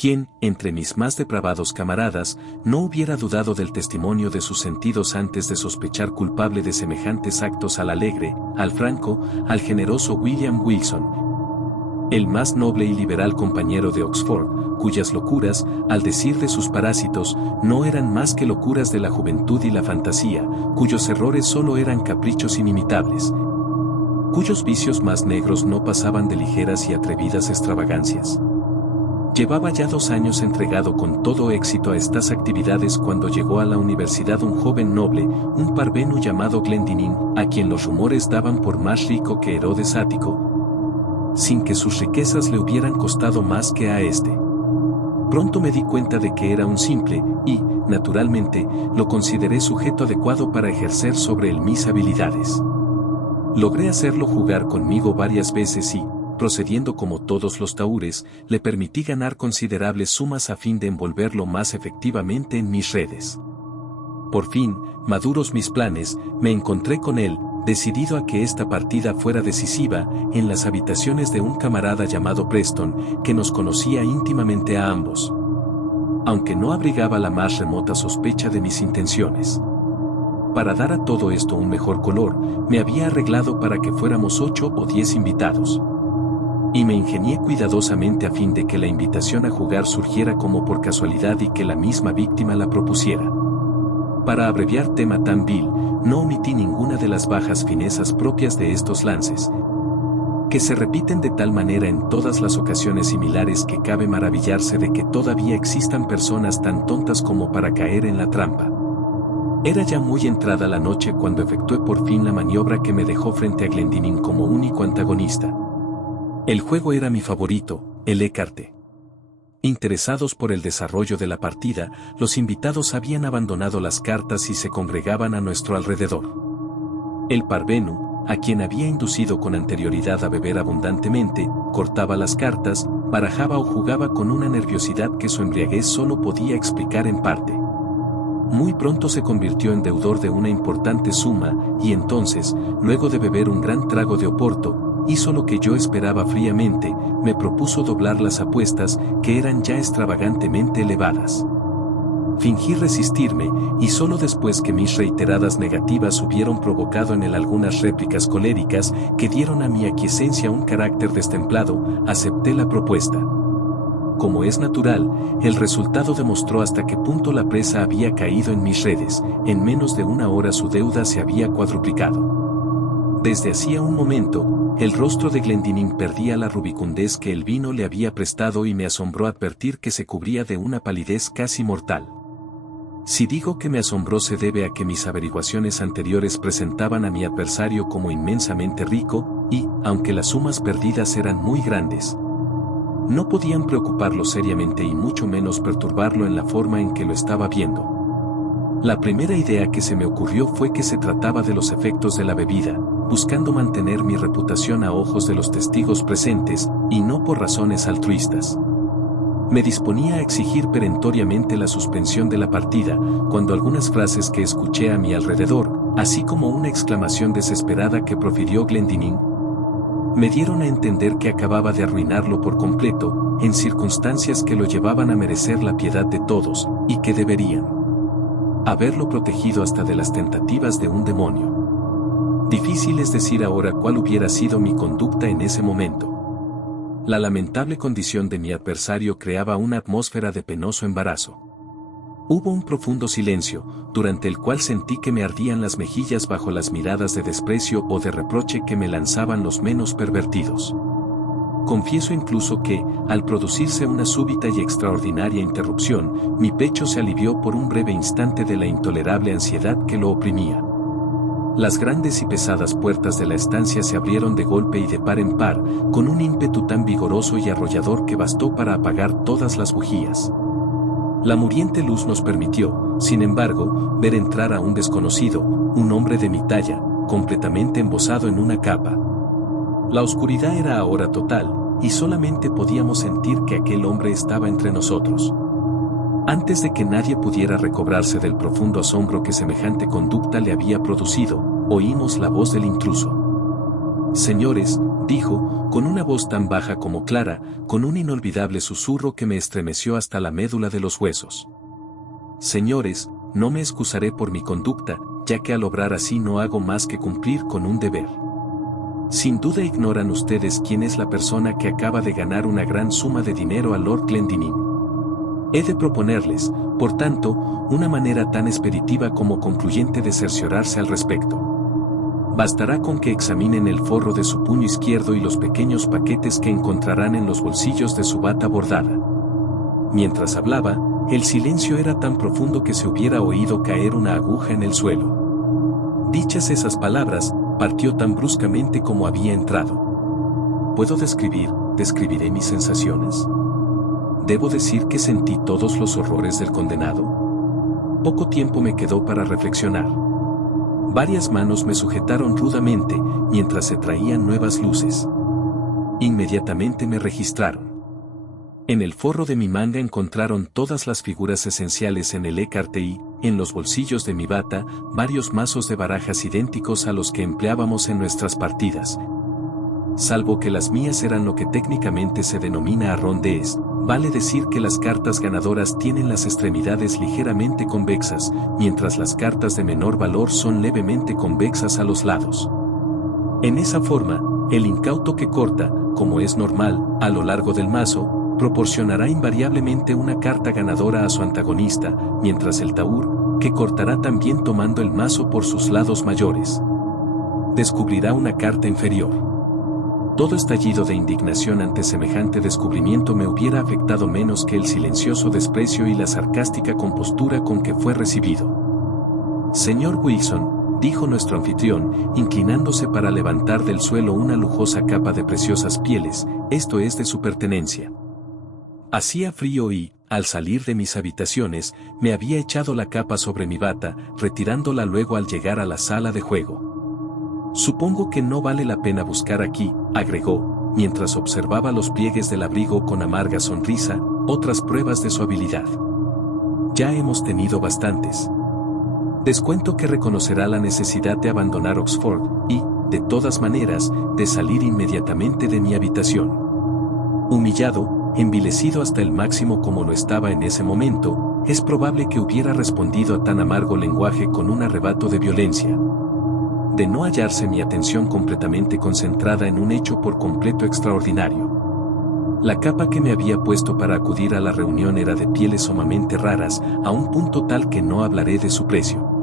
¿Quién, entre mis más depravados camaradas, no hubiera dudado del testimonio de sus sentidos antes de sospechar culpable de semejantes actos al alegre, al franco, al generoso William Wilson? El más noble y liberal compañero de Oxford, cuyas locuras, al decir de sus parásitos, no eran más que locuras de la juventud y la fantasía, cuyos errores solo eran caprichos inimitables, cuyos vicios más negros no pasaban de ligeras y atrevidas extravagancias. Llevaba ya 2 años entregado con todo éxito a estas actividades cuando llegó a la universidad un joven noble, un parvenu llamado Glendinning, a quien los rumores daban por más rico que Herodes Ático, sin que sus riquezas le hubieran costado más que a éste. Pronto me di cuenta de que era un simple, y, naturalmente, lo consideré sujeto adecuado para ejercer sobre él mis habilidades. Logré hacerlo jugar conmigo varias veces y, procediendo como todos los tahures, le permití ganar considerables sumas a fin de envolverlo más efectivamente en mis redes. Por fin, maduros mis planes, me encontré con él, decidido a que esta partida fuera decisiva, en las habitaciones de un camarada llamado Preston, que nos conocía íntimamente a ambos, aunque no abrigaba la más remota sospecha de mis intenciones. Para dar a todo esto un mejor color, me había arreglado para que fuéramos 8 o 10 invitados. Y me ingenié cuidadosamente a fin de que la invitación a jugar surgiera como por casualidad y que la misma víctima la propusiera. Para abreviar tema tan vil, no omití ninguna de las bajas finezas propias de estos lances, que se repiten de tal manera en todas las ocasiones similares que cabe maravillarse de que todavía existan personas tan tontas como para caer en la trampa. Era ya muy entrada la noche cuando efectué por fin la maniobra que me dejó frente a Glendinning como único antagonista. El juego era mi favorito, el écarté. Interesados por el desarrollo de la partida, los invitados habían abandonado las cartas y se congregaban a nuestro alrededor. El parvenu, a quien había inducido con anterioridad a beber abundantemente, cortaba las cartas, barajaba o jugaba con una nerviosidad que su embriaguez solo podía explicar en parte. Muy pronto se convirtió en deudor de una importante suma, y entonces, luego de beber un gran trago de oporto, hizo lo que yo esperaba fríamente, me propuso doblar las apuestas, que eran ya extravagantemente elevadas. Fingí resistirme, y solo después que mis reiteradas negativas hubieron provocado en él algunas réplicas coléricas que dieron a mi aquiescencia un carácter destemplado, acepté la propuesta. Como es natural, el resultado demostró hasta qué punto la presa había caído en mis redes. En menos de 1 hora su deuda se había cuadruplicado. Desde hacía un momento, el rostro de Glendinning perdía la rubicundez que el vino le había prestado y me asombró advertir que se cubría de una palidez casi mortal. Si digo que me asombró se debe a que mis averiguaciones anteriores presentaban a mi adversario como inmensamente rico, y, aunque las sumas perdidas eran muy grandes, no podían preocuparlo seriamente y mucho menos perturbarlo en la forma en que lo estaba viendo. La primera idea que se me ocurrió fue que se trataba de los efectos de la bebida, buscando mantener mi reputación a ojos de los testigos presentes, y no por razones altruistas. Me disponía a exigir perentoriamente la suspensión de la partida, cuando algunas frases que escuché a mi alrededor, así como una exclamación desesperada que profirió Glendinning, me dieron a entender que acababa de arruinarlo por completo, en circunstancias que lo llevaban a merecer la piedad de todos, y que deberían haberlo protegido hasta de las tentativas de un demonio. Difícil es decir ahora cuál hubiera sido mi conducta en ese momento. La lamentable condición de mi adversario creaba una atmósfera de penoso embarazo. Hubo un profundo silencio, durante el cual sentí que me ardían las mejillas bajo las miradas de desprecio o de reproche que me lanzaban los menos pervertidos. Confieso incluso que, al producirse una súbita y extraordinaria interrupción, mi pecho se alivió por un breve instante de la intolerable ansiedad que lo oprimía. Las grandes y pesadas puertas de la estancia se abrieron de golpe y de par en par, con un ímpetu tan vigoroso y arrollador que bastó para apagar todas las bujías. La muriente luz nos permitió, sin embargo, ver entrar a un desconocido, un hombre de mi talla, completamente embozado en una capa. La oscuridad era ahora total, y solamente podíamos sentir que aquel hombre estaba entre nosotros. Antes de que nadie pudiera recobrarse del profundo asombro que semejante conducta le había producido, oímos la voz del intruso. Señores, dijo, con una voz tan baja como clara, con un inolvidable susurro que me estremeció hasta la médula de los huesos. Señores, no me excusaré por mi conducta, ya que al obrar así no hago más que cumplir con un deber. Sin duda ignoran ustedes quién es la persona que acaba de ganar una gran suma de dinero a Lord Glendinning. He de proponerles, por tanto, una manera tan expeditiva como concluyente de cerciorarse al respecto. Bastará con que examinen el forro de su puño izquierdo y los pequeños paquetes que encontrarán en los bolsillos de su bata bordada. Mientras hablaba, el silencio era tan profundo que se hubiera oído caer una aguja en el suelo. Dichas esas palabras, partió tan bruscamente como había entrado. ¿Puedo describiré mis sensaciones? ¿Debo decir que sentí todos los horrores del condenado? Poco tiempo me quedó para reflexionar. Varias manos me sujetaron rudamente, mientras se traían nuevas luces. Inmediatamente me registraron. En el forro de mi manga encontraron todas las figuras esenciales en el écarte y, en los bolsillos de mi bata, varios mazos de barajas idénticos a los que empleábamos en nuestras partidas. Salvo que las mías eran lo que técnicamente se denomina arrondees, vale decir que las cartas ganadoras tienen las extremidades ligeramente convexas, mientras las cartas de menor valor son levemente convexas a los lados. En esa forma, el incauto que corta, como es normal, a lo largo del mazo, proporcionará invariablemente una carta ganadora a su antagonista, mientras el taur, que cortará también tomando el mazo por sus lados mayores, descubrirá una carta inferior. Todo estallido de indignación ante semejante descubrimiento me hubiera afectado menos que el silencioso desprecio y la sarcástica compostura con que fue recibido. Señor Wilson, dijo nuestro anfitrión, inclinándose para levantar del suelo una lujosa capa de preciosas pieles, esto es de su pertenencia. Hacía frío y, al salir de mis habitaciones, me había echado la capa sobre mi bata, retirándola luego al llegar a la sala de juego. Supongo que no vale la pena buscar aquí, agregó, mientras observaba los pliegues del abrigo con amarga sonrisa, otras pruebas de su habilidad. Ya hemos tenido bastantes. Descuento que reconocerá la necesidad de abandonar Oxford y, de todas maneras, de salir inmediatamente de mi habitación. Humillado, envilecido hasta el máximo como lo estaba en ese momento, es probable que hubiera respondido a tan amargo lenguaje con un arrebato de violencia. De no hallarse mi atención completamente concentrada en un hecho por completo extraordinario. La capa que me había puesto para acudir a la reunión era de pieles sumamente raras, a un punto tal que no hablaré de su precio.